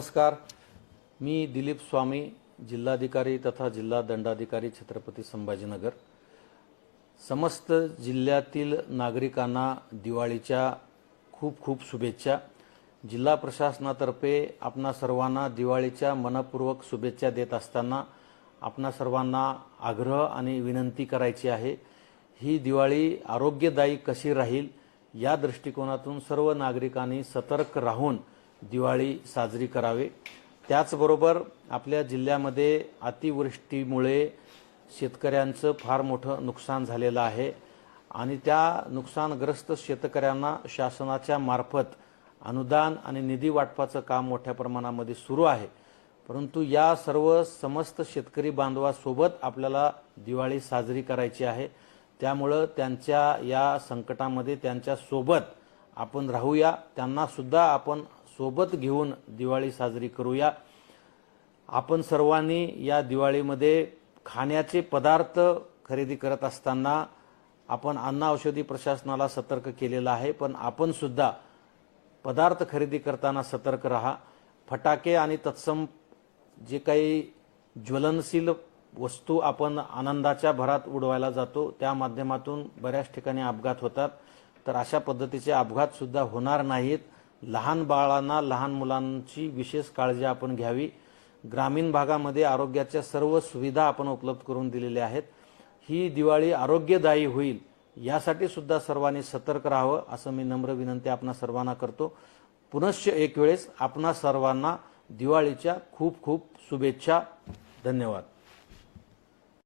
नमस्कार. मी दिलीप स्वामी जिल्हाधिकारी तथा जिल्हा दंडाधिकारी छत्रपती संभाजीनगर. समस्त जिल्ह्यातील नागरिकांना दिवाळीच्या खूप खूप शुभेच्छा. जिल्हा प्रशासनातर्फे आपणा सर्वांना दिवाळीच्या मनपूर्वक शुभेच्छा देत असताना आपणा सर्वांना आग्रह आणि विनंती करायची आहे. ही दिवाळी आरोग्यदायी कशी राहील या दृष्टिकोनातून सर्व नागरिकांनी सतर्क राहून दिवाळी साजरी करावे. त्याचबरोबर आपल्या जिल्ह्यामध्ये अतिवृष्टीमुळे शेतकऱ्यांचं फार मोठं नुकसान झालेलं आहे. आणि त्या नुकसानग्रस्त शेतकऱ्यांना शासनाच्या मार्फत अनुदान आणि निधी वाटपाचं काम मोठ्या प्रमाणामध्ये सुरू आहे. परंतु या सर्व समस्त शेतकरी बांधवासोबत आपल्याला दिवाळी साजरी करायची आहे. त्यामुळं त्यांच्या या संकटामध्ये त्यांच्यासोबत आपण राहूया. त्यांनासुद्धा आपण सोबत घेऊन दिवाळी साजरी करूया. आपण सर्वांनी या दिवाळीमध्ये खाण्याचे पदार्थ खरेदी करत असताना आपण अन्न औषधी प्रशासनाला सतर्क केलेलं आहे पण आपण सुद्धा पदार्थ खरेदी करताना सतर्क रहा. फटाके आणि तत्सम जे काही ज्वलनशील वस्तू आपण आनंदाच्या भरात उडवायला जातो त्या माध्यमातून बऱ्याच ठिकाणी अपघात होतात. तर अशा पद्धतीचे अपघातसुद्धा होणार नाहीत. लहान बाळांना लहान मुलांची विशेष काळजी आपण घ्यावी. ग्रामीण भागामध्ये आरोग्याच्या सर्व सुविधा आपण उपलब्ध करून दिलेल्या आहेत. ही दिवाळी आरोग्यदायी होईल यासाठी सुद्धा सर्वांनी सतर्क राहावं असं मी नम्र विनंती आपणा सर्वांना करतो. पुनश्च एक वेळेस आपणा सर्वांना दिवाळीच्या खूप खूप शुभेच्छा. धन्यवाद.